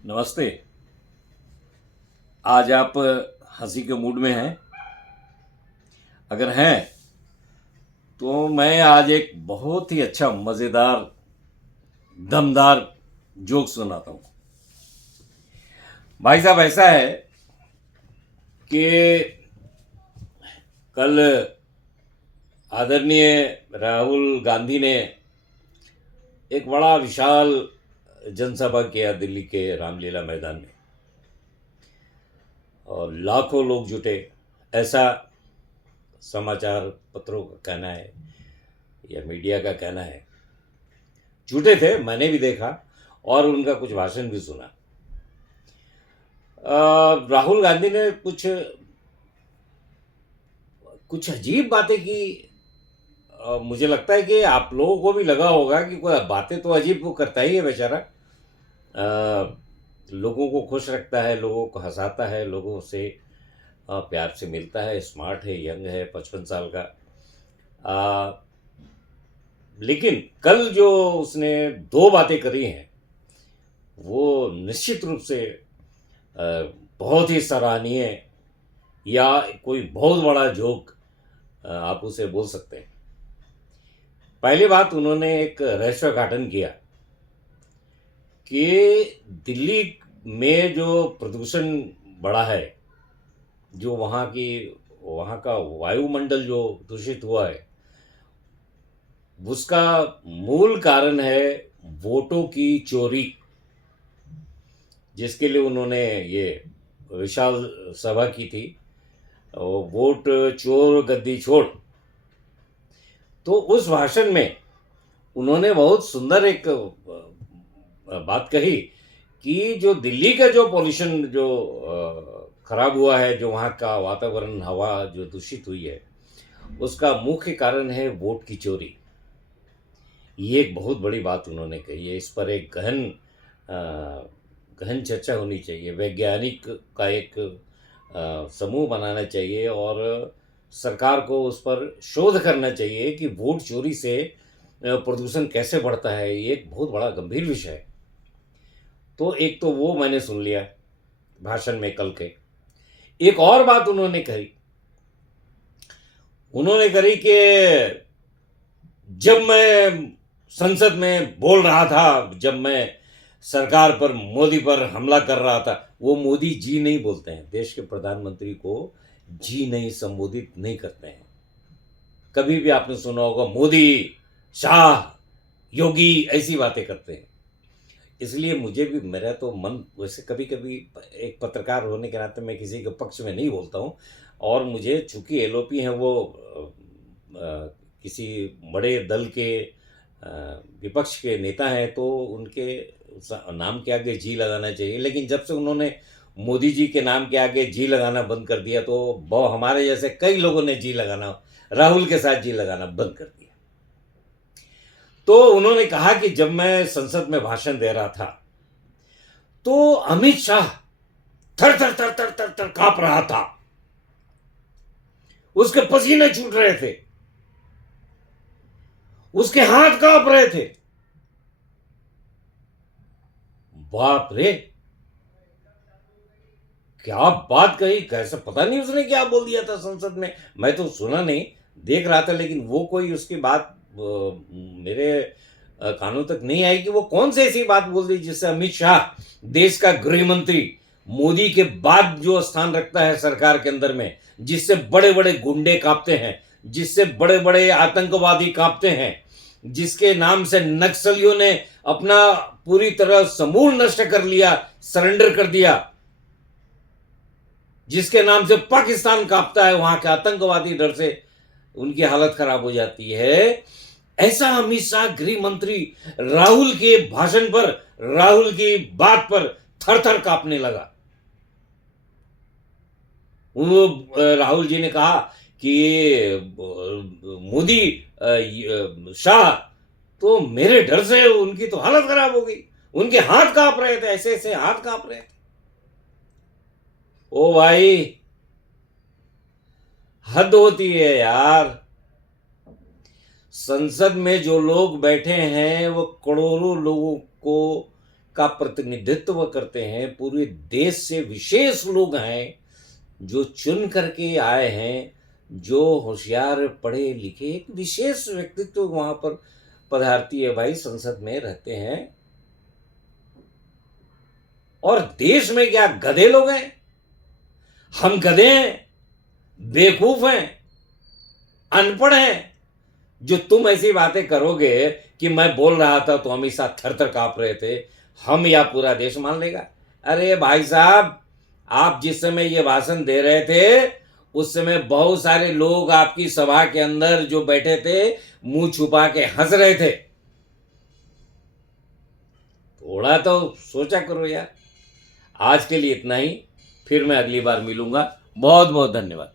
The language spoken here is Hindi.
नमस्ते। आज आप हंसी के मूड में हैं? अगर हैं तो मैं आज एक बहुत ही अच्छा मज़ेदार दमदार जोक सुनाता हूँ। भाई साहब, ऐसा है कि कल आदरणीय राहुल गांधी ने एक बड़ा विशाल जनसभा किया दिल्ली के रामलीला मैदान में, और लाखों लोग जुटे, ऐसा समाचार पत्रों का कहना है या मीडिया का कहना है। झूठे थे, मैंने भी देखा और उनका कुछ भाषण भी सुना। राहुल गांधी ने कुछ कुछ अजीब बातें की। मुझे लगता है कि आप लोगों को भी लगा होगा कि कोई बातें तो अजीब वो करता ही है बेचारा। लोगों को खुश रखता है, लोगों को हंसाता है, लोगों से प्यार से मिलता है, स्मार्ट है, यंग है, 55 साल का। अ, लेकिन कल जो उसने दो बातें करी हैं वो निश्चित रूप से बहुत ही सराहनीय, या कोई बहुत बड़ा जोक आप उसे बोल सकते हैं। पहली बात, उन्होंने एक रहस्योद्घाटन किया कि दिल्ली में जो प्रदूषण बढ़ा है, जो वहाँ का वायुमंडल जो दूषित हुआ है, उसका मूल कारण है वोटों की चोरी, जिसके लिए उन्होंने ये विशाल सभा की थी। वोट चोर गद्दी छोड़। तो उस भाषण में उन्होंने बहुत सुंदर एक बात कही कि जो दिल्ली का जो पॉल्यूशन जो खराब हुआ है, जो वहाँ का वातावरण, हवा जो दूषित हुई है, उसका मुख्य कारण है वोट की चोरी। ये एक बहुत बड़ी बात उन्होंने कही है। इस पर एक गहन चर्चा होनी चाहिए। वैज्ञानिक का एक समूह बनाना चाहिए और सरकार को उस पर शोध करना चाहिए कि वोट चोरी से प्रदूषण कैसे बढ़ता है। ये एक बहुत बड़ा गंभीर विषय है। तो एक तो वो मैंने सुन लिया भाषण में कल के। एक और बात उन्होंने करी कि जब मैं संसद में बोल रहा था, जब मैं सरकार पर, मोदी पर हमला कर रहा था, वो मोदी जी नहीं बोलते हैं। देश के प्रधानमंत्री को जी नहीं संबोधित नहीं करते हैं। कभी भी आपने सुना होगा मोदी, शाह, योगी, ऐसी बातें करते हैं। इसलिए मुझे भी, मेरा तो मन वैसे, कभी कभी एक पत्रकार होने के नाते मैं किसी के पक्ष में नहीं बोलता हूँ। और मुझे चूंकि एलओपी हैं, वो किसी बड़े दल के विपक्ष के नेता हैं, तो उनके नाम के आगे जी लगाना चाहिए। लेकिन जब से उन्होंने मोदी जी के नाम के आगे जी लगाना बंद कर दिया, तो हमारे जैसे कई लोगों ने जी लगाना, राहुल के साथ जी लगाना बंद कर दिया। तो उन्होंने कहा कि जब मैं संसद में भाषण दे रहा था तो अमित शाह थर थर थर थर थर थर कांप रहा था, उसके पसीने छूट रहे थे, उसके हाथ कांप रहे थे। बाप रे, क्या बात कही! कैसे, पता नहीं उसने क्या बोल दिया था संसद में। मैं तो सुना नहीं, देख रहा था, लेकिन वो कोई उसकी बात मेरे कानों तक नहीं आई कि वो कौन सी ऐसी बात बोल दी जिससे अमित शाह, देश का गृह मंत्री, मोदी के बाद जो स्थान रखता है सरकार के अंदर में, जिससे बड़े बड़े गुंडे कांपते हैं, जिससे बड़े बड़े आतंकवादी कांपते हैं, जिसके नाम से नक्सलियों ने अपना पूरी तरह समूल नष्ट कर लिया, सरेंडर कर दिया, जिसके नाम से पाकिस्तान कांपता है, वहां के आतंकवादी डर से उनकी हालत खराब हो जाती है, ऐसा अमित शाह गृह मंत्री राहुल के भाषण पर, राहुल की बात पर थर थर कांपने लगा। वो राहुल जी ने कहा कि मोदी, शाह, तो मेरे डर से उनकी तो हालत खराब हो गई, उनके हाथ कांप रहे थे, ऐसे ऐसे हाथ कांप रहे थे। ओ भाई, हद होती है यार। संसद में जो लोग बैठे हैं वो करोड़ों लोगों को का प्रतिनिधित्व करते हैं, पूरे देश से विशेष लोग हैं, जो चुन करके आए हैं, जो होशियार, पढ़े लिखे, एक विशेष व्यक्तित्व वहाँ पर पधारती है भाई, संसद में रहते हैं। और देश में क्या गधे लोग हैं? हम गधे हैं, बेवकूफ हैं, अनपढ़ हैं, जो तुम ऐसी बातें करोगे कि मैं बोल रहा था तो हमेशा थर थर कांप रहे थे, हम या पूरा देश मान लेगा? अरे भाई साहब, आप जिस समय ये भाषण दे रहे थे, उस समय बहुत सारे लोग आपकी सभा के अंदर जो बैठे थे, मुंह छुपा के हंस रहे थे। थोड़ा तो सोचा करो यार। आज के लिए इतना ही, फिर मैं अगली बार मिलूंगा। बहुत बहुत धन्यवाद।